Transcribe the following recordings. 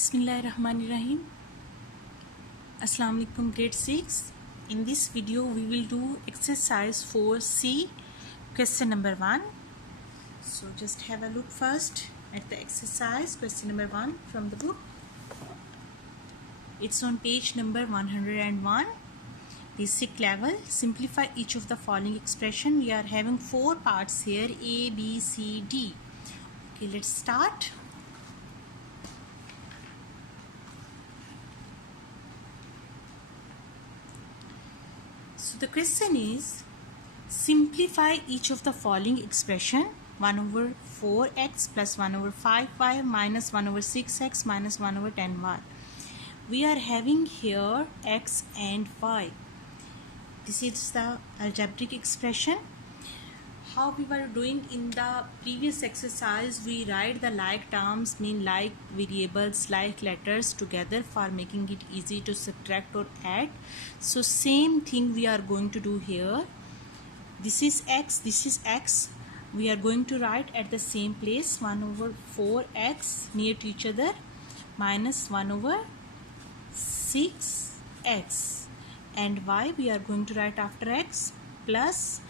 Bismillahirrahmanirrahim. Assalamu alaikum, grade 6. In this video we will do exercise 4C, question number 1. So just have a look first at the exercise, question number 1 from the book. It's on page number 101. Basic level. Simplify each of the following expression. We are having 4 parts here, A, B, C, D. Okay, let's start. So the question is, simplify each of the following expression. 1 over 4x plus 1 over 5y minus 1 over 6x minus 1 over 10y. We are having here x and y. This is the algebraic expression. How we were doing in the previous exercise, we write the like terms, mean like variables, like letters together for making it easy to subtract or add. So same thing we are going to do here. This is x, this is x. We are going to write at the same place 1 over 4x near to each other minus 1 over 6x, and y we are going to write after x plus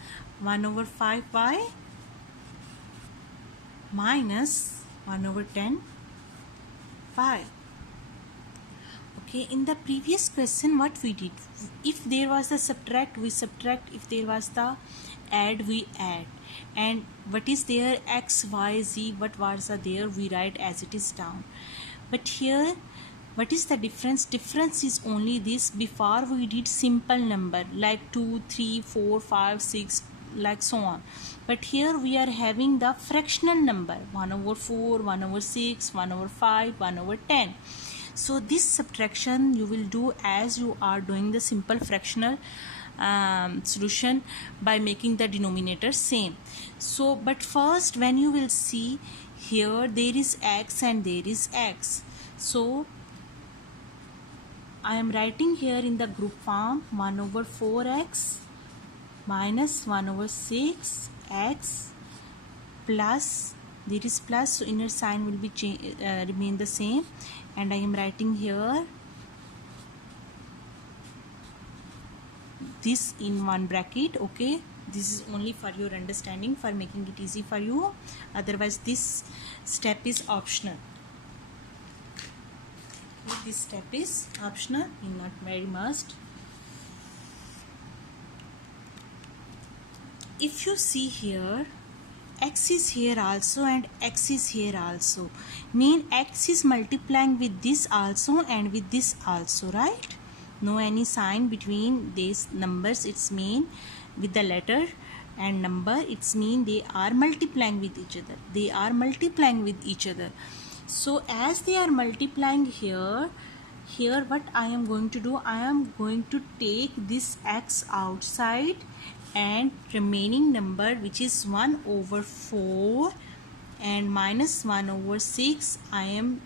1 over 5y minus 1 over 10y. Okay, in the previous question what we did, if there was the subtract, we subtract. If there was the add, we add. And what is there, x, y, z, what was there, we write as it is down. But here what is the difference? Difference is only this. Before we did simple number like 2, 3, 4, 5, 6, like so on. But here we are having the fractional number 1 over 4, 1 over 6, 1 over 5, 1 over 10. So this subtraction you will do as you are doing the simple fractional solution by making the denominator same. So but first when you will see here there is x and there is x. So I am writing here in the group form 1 over 4x minus 1 over 6x plus, there is plus, so inner sign will be remain the same, and I am writing here this in one bracket. Okay, this is only for your understanding, for making it easy for you, otherwise this step is optional. This step is optional, not very must. If you see here, x is here also and x is here also, mean x is multiplying with this also and with this also, right? No any sign between these numbers, it's mean with the letter and number, it's mean they are multiplying with each other. They are multiplying with each other. So as they are multiplying here what I am going to do, I am going to take this x outside and remaining number which is 1 over 4 and minus 1 over 6 I am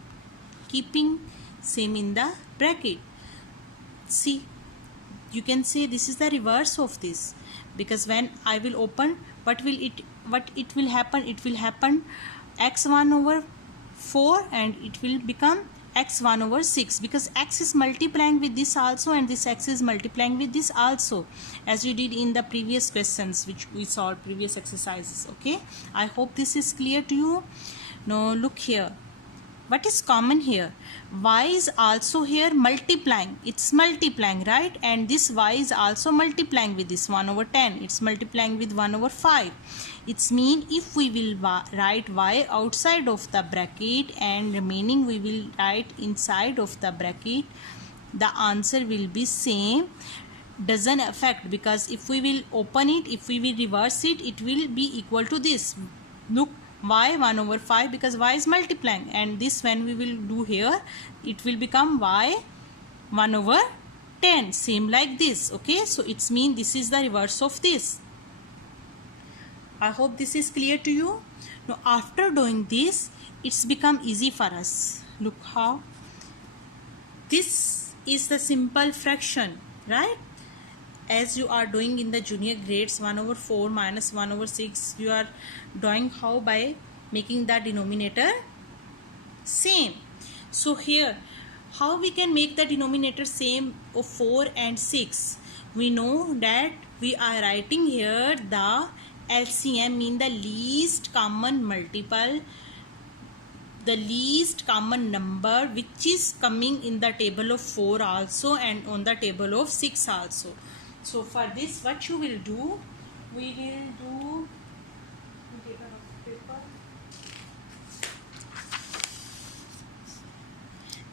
keeping same in the bracket. See, you can say this is the reverse of this, because when I will open, what it will happen, it will happen x 1 over 4 and it will become x 1 over 6, because x is multiplying with this also and this x is multiplying with this also, as we did in the previous questions which we solved, previous exercises. Okay, I hope this is clear to you. Now look here, what is common here? Y is also here multiplying, it's multiplying, right? And this y is also multiplying with this 1 over 10, it's multiplying with 1 over 5. It's mean if we will write y outside of the bracket and remaining we will write inside of the bracket, the answer will be same, doesn't affect, because if we will open it, if we will reverse it, it will be equal to this. Look, y 1 over 5, because y is multiplying, and this when we will do here, it will become y 1 over 10, same like this. Okay, so it's mean this is the reverse of this. I hope this is clear to you. Now after doing this, it's become easy for us. Look how this is the simple fraction, right? As you are doing in the junior grades, 1 over 4 minus 1 over 6, you are doing how? By making the denominator same. So here, how we can make the denominator same of 4 and 6? We know that we are writing here the LCM, mean the least common multiple, the least common number which is coming in the table of 4 also and on the table of 6 also. So for this, what you will do, we will do,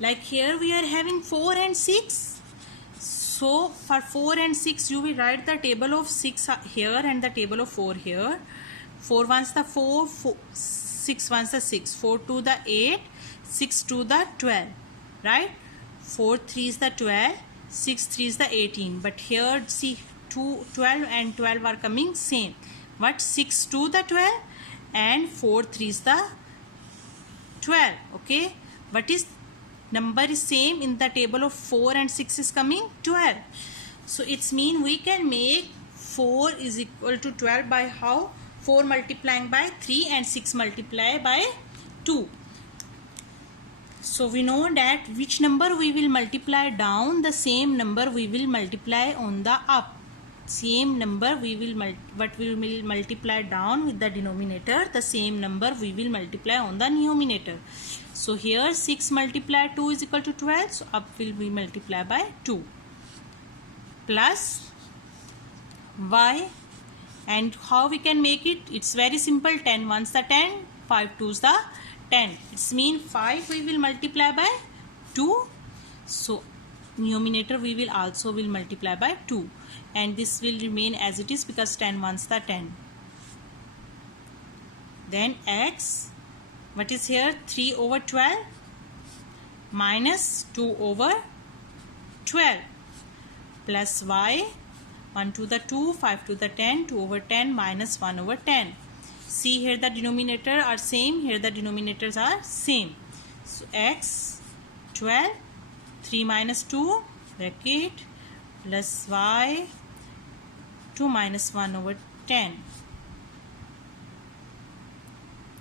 like here we are having 4 and 6. So for 4 and 6 you will write the table of 6 here and the table of 4 here. 4 ones the 4, 6 ones the 6, 4 2 the 8, 6 2 the 12, right? 4 3 is the 12, 6 3 is the 18. But here see 12 and 12 are coming same. What? 6 2 the 12 and 4 3 is the 12. Okay, what is number is same in the table of 4 and 6 is coming 12. So it's mean we can make 4 is equal to 12 by how? 4 multiplying by 3 and 6 multiply by 2. So we know that which number we will multiply down, the same number we will multiply on the up. Same number we will multiply down with the denominator, the same number we will multiply on the numerator. So here 6 multiply 2 is equal to 12. So up will be multiplied by 2 plus y. And how we can make it? It's very simple. 10 ones the 10, 5 2s the 10. It's mean 5 we will multiply by 2. So numerator we will also multiply by 2. And this will remain as it is because 10 ones the 10. Then x, what is here? 3 over 12 minus 2 over 12 plus y, 1 to the 2, 5 to the 10, 2 over 10 minus 1 over 10. See here the denominator are same, here the denominators are same. So x 12, 3 minus 2 bracket plus y 2 minus 1 over 10.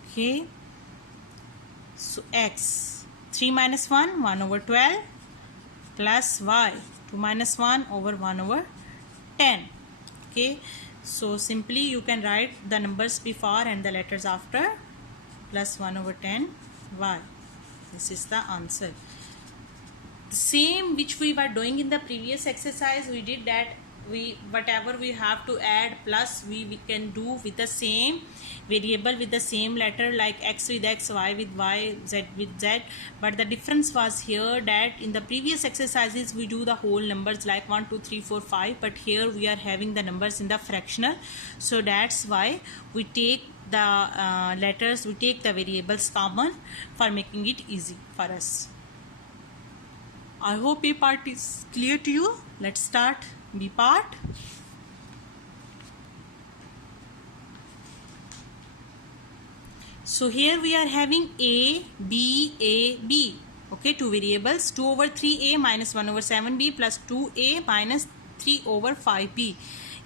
Okay. So x 3 minus 1, 1 over 12 plus y 2 minus 1 over 1 over 10. Okay. So simply you can write the numbers before and the letters after, plus 1 over 10 y. This is the answer. The same which we were doing in the previous exercise, we did that whatever we have to add plus we can do with the same variable with the same letter, like x with x, y with y, z with z. But the difference was here that in the previous exercises we do the whole numbers like 1 2 3 4 5, but here we are having the numbers in the fractional. So that's why we take the letters, we take the variables common for making it easy for us. I hope A part is clear to you. Let's start B part. So here we are having A, B. Okay, two variables, 2 over 3A minus 1 over 7B plus 2A minus 3 over 5B.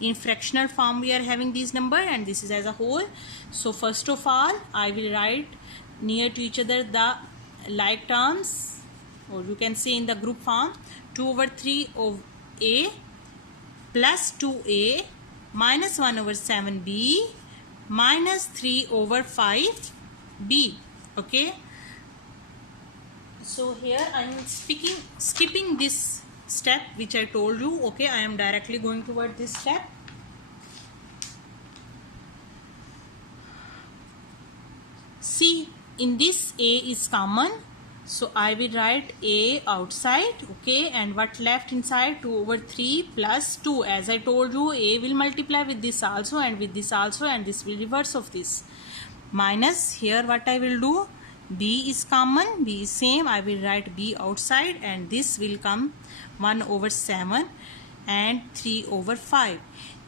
In fractional form we are having these number and this is as a whole. So first of all I will write near to each other the like terms, or you can say in the group form, 2 over 3 of A plus 2A minus 1 over 7B minus 3 over 5B. Okay. So here I am skipping this step which I told you. Okay, I am directly going toward this step. See, in this A is common. So I will write A outside, okay, and what left inside? 2 over 3 plus 2. As I told you, A will multiply with this also and with this also, and this will reverse of this. Minus, here what I will do? B is common, B is same, I will write B outside, and this will come 1 over 7 and 3 over 5.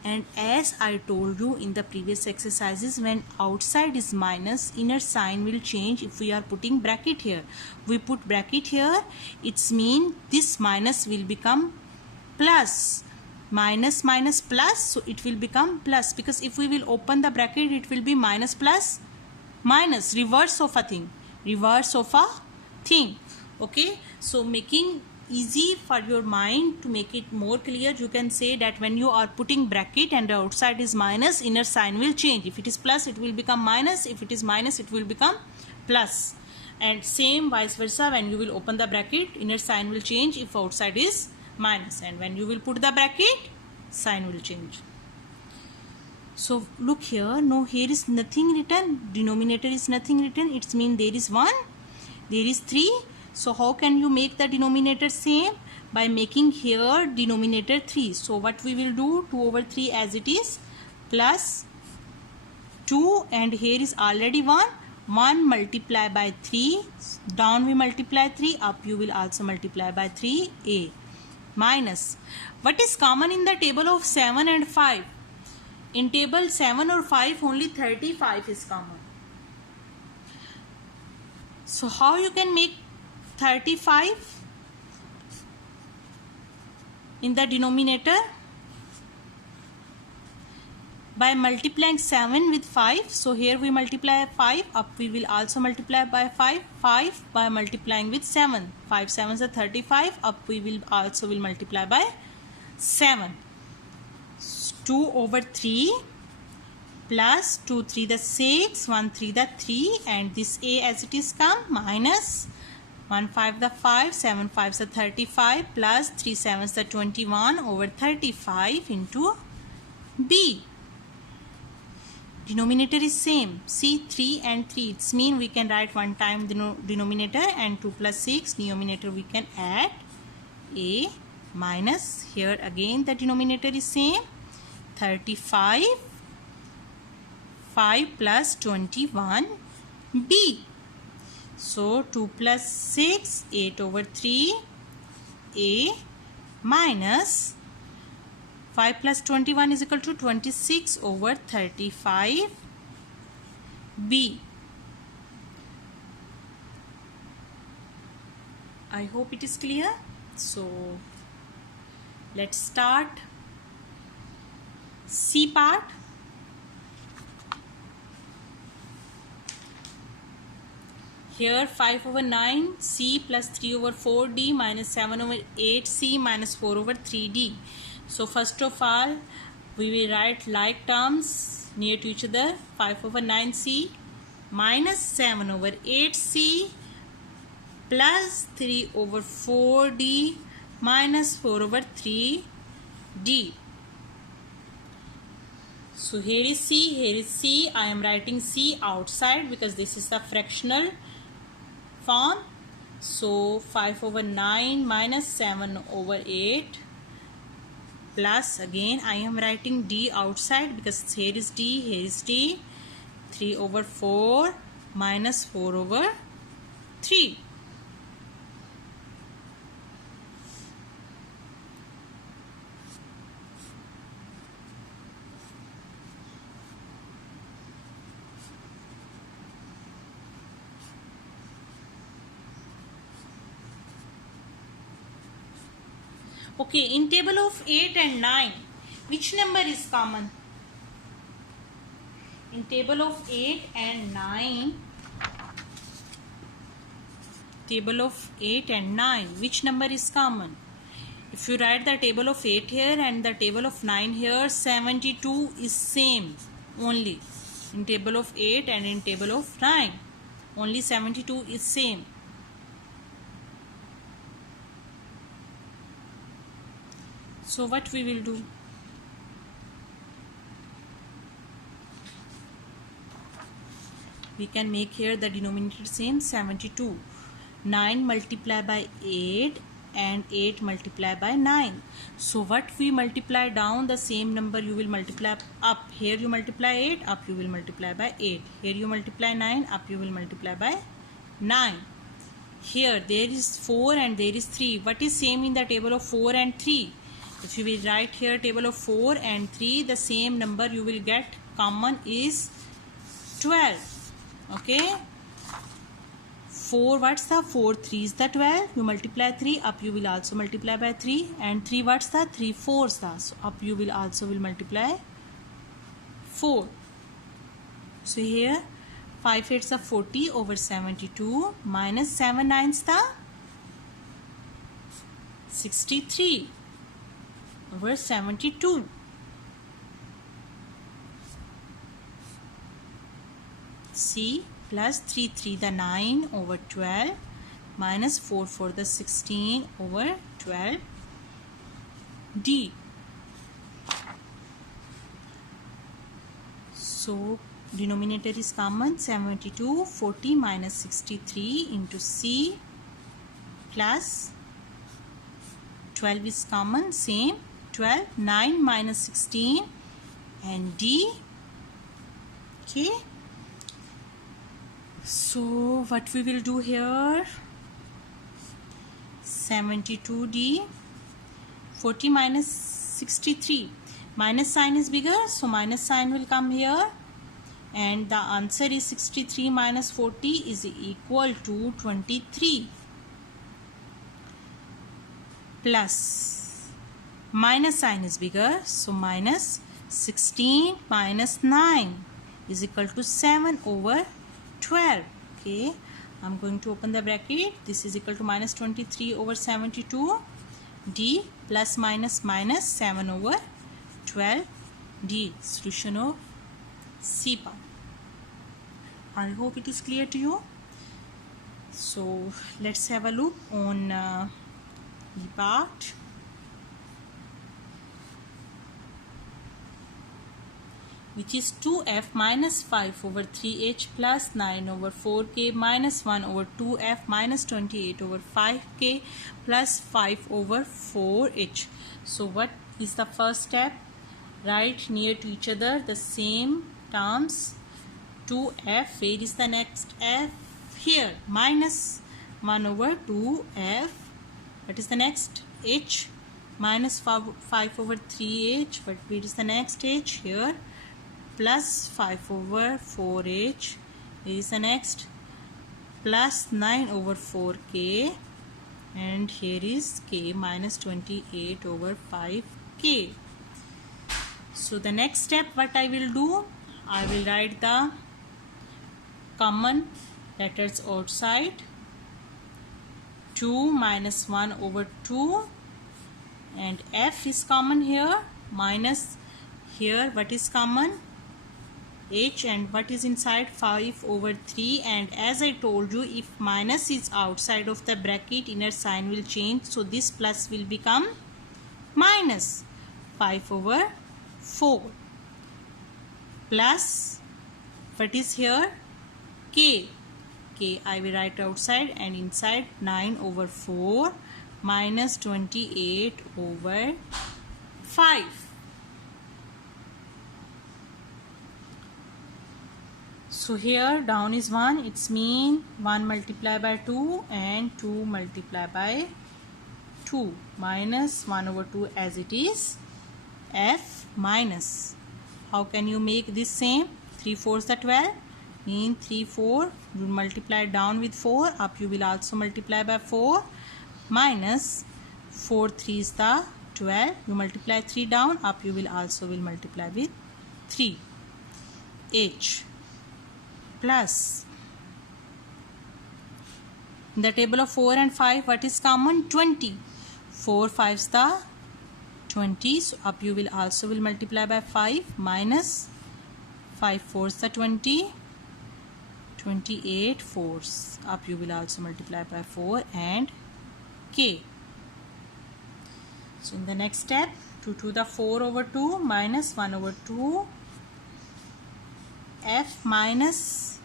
And as I told you in the previous exercises, when outside is minus, inner sign will change if we are putting bracket here. We put bracket here, it's mean this minus will become plus. Minus minus plus, so it will become plus, because if we will open the bracket it will be minus plus minus, reverse of a thing. Okay, so making easy for your mind, to make it more clear, you can say that when you are putting bracket and the outside is minus, inner sign will change. If it is plus, it will become minus. If it is minus, it will become plus. And same vice versa, when you will open the bracket, inner sign will change if outside is minus, and when you will put the bracket, sign will change. So look here, no, here is nothing written, denominator is nothing written, it means there is 1, there is 3. So how can you make the denominator same? By making here denominator 3. So what we will do, 2 over 3 as it is, plus 2, and here is already 1. 1 multiply by 3, down we multiply 3, up you will also multiply by 3a, minus. What is common in the table of 7 and 5? In table 7 or 5, only 35 is common. So how you can make 35 in the denominator? By multiplying 7 with 5. So here we multiply 5, up we will also multiply by 5. 5 by multiplying with 7. 5 7s are 35, up we will also multiply by 7. 2 over 3 plus 2 3 the 6, 1 3 the 3, and this a as it is come, minus 1 5 the 5, 7 5s the 35, plus 3 7s the 21 over 35 into b. Denominator is same. See, 3 and 3. It's mean we can write one time denominator, and 2 plus 6 numerator we can add a, minus. Here again the denominator is same. 35, 5 plus 21 b. So 2 plus 6, 8 over 3 a, minus 5 plus 21 is equal to 26 over 35 b. I hope it is clear. So let's start C part. Here 5 over 9 C plus 3 over 4 D minus 7 over 8 C minus 4 over 3 D. So first of all we will write like terms near to each other. 5 over 9 C minus 7 over 8 C plus 3 over 4 D minus 4 over 3 D. So here is C, here is C. I am writing C outside because this is the fractional form. So 5 over 9 minus 7 over 8 plus, again I am writing D outside because here is D, here is D. 3 over 4 minus 4 over 3. Okay, in table of 8 and 9, which number is common? In table of 8 and 9, table of 8 and 9, which number is common? If you write the table of 8 here and the table of 9 here, 72 is same only. In table of 8 and in table of 9, only 72 is same. So what we will do? We can make here the denominator same, 72. 9 multiply by 8 and 8 multiply by 9. So what we multiply down, the same number you will multiply up. Here you multiply 8, up you will multiply by 8. Here you multiply 9, up you will multiply by 9. Here there is 4 and there is 3. What is same in the table of 4 and 3? If you will write here table of 4 and 3, the same number you will get common is 12. Okay. 4, what's the 4? 3 is the 12. You multiply 3, up you will also multiply by 3. And 3, what's the 3 4s the? So up you will also will multiply 4. So here 5 8s are 40 over 72 minus 7 9s the 63 over 72. C plus 3 3 the 9 over 12 minus 4 4 the 16 over 12. D. So denominator is common, 72, 40 minus 63 into C plus 12 is common, same, 12, 9 minus 16 and D. Okay. So what we will do here, 72D, 40 minus 63, minus sign is bigger, so minus sign will come here, and the answer is 63 minus 40 is equal to 23, plus minus sign is bigger, so minus 16 minus 9 is equal to 7 over 12. Okay, I'm going to open the bracket. This is equal to minus 23 over 72. D plus minus minus 7 over 12. D, solution of C part. I hope it is clear to you. So let's have a look on the part. Which is 2f minus 5 over 3h plus 9 over 4k minus 1 over 2f minus 28 over 5k plus 5 over 4h. So what is the first step? Write near to each other the same terms. 2f, where is the next f? Here, minus 1 over 2f. What is the next? h, minus 5 over 3h. But where is the next h? Here, plus 5 over 4h. Here is the next, plus 9 over 4k, and here is k minus 28 over 5k. So the next step, what I will do, I will write the common letters outside. 2 minus 1 over 2, and f is common here, minus here what is common? H, and what is inside? 5 over 3. And as I told you, if minus is outside of the bracket, inner sign will change, so this plus will become minus 5 over 4 plus what is here? K. K I will write outside, and inside 9 over 4 minus 28 over 5. So here down is 1, it's mean 1 multiplied by 2 and 2 multiplied by 2 minus 1 over 2 as it is, f minus, how can you make this same? 3 4s the 12, mean 3 4, you multiply down with 4, up you will also multiply by 4, minus 4 3 is the 12, you multiply 3 down, up you will also multiply with 3, h plus, in the table of 4 and 5 what is common? 20. 4 5s the 20, so up you will also multiply by 5, minus 5 4s the 20, 28 4s, up you will also multiply by 4, and k. So in the next step, 2 to the 4 over 2 minus 1 over 2, f minus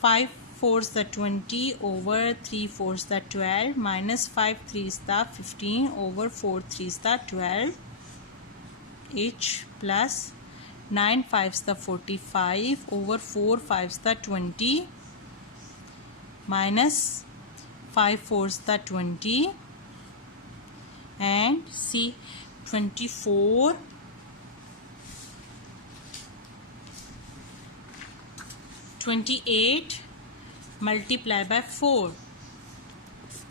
5 4s the 20 over 3 4s the 12 minus 5 3s the 15 over 4 3s the 12, h plus 9 5s the 45 over 4 5s the 20 minus 5 4s the 20, and see 24 28 multiply by 4,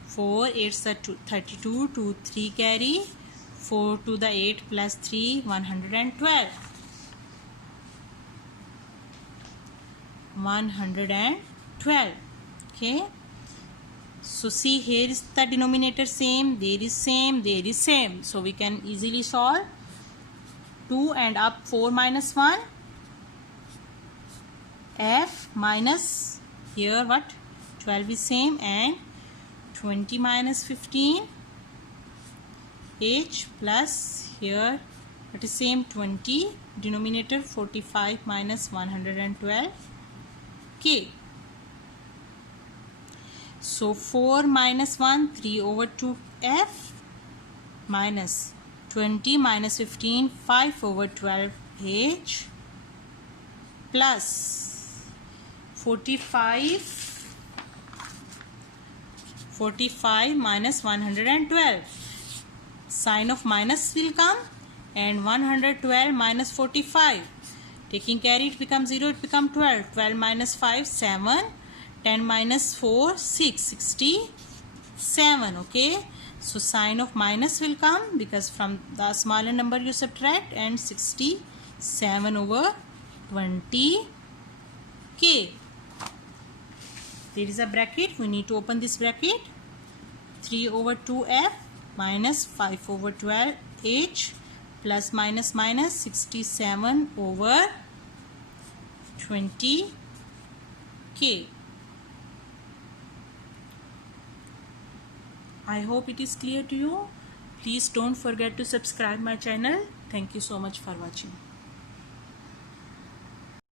4 8s the 32, 2 3 carry, 4 to the 8 plus 3 112, 112. Okay, So see, here is the denominator same, there is same, there is same. So we can easily solve. 2 and up 4 minus 1. F minus here what? 12 is same, and 20 minus 15. H plus here it is same 20. Denominator 45 minus 112. K. So 4 minus 1, 3 over 2 F minus 20 minus 15, 5 over 12 H plus 45 minus 112. Sign of minus will come, and 112 minus 45. Taking carry, it becomes 0, it becomes 12. 12 minus 5, 7. 10 minus 4, 6. 67. Okay. So sign of minus will come because from the smaller number you subtract, and 67 over 20 K. There is a bracket. We need to open this bracket. 3 over 2 F minus 5 over 12 H plus minus minus 67 over 20 K. I hope it is clear to you. Please don't forget to subscribe my channel. Thank you so much for watching.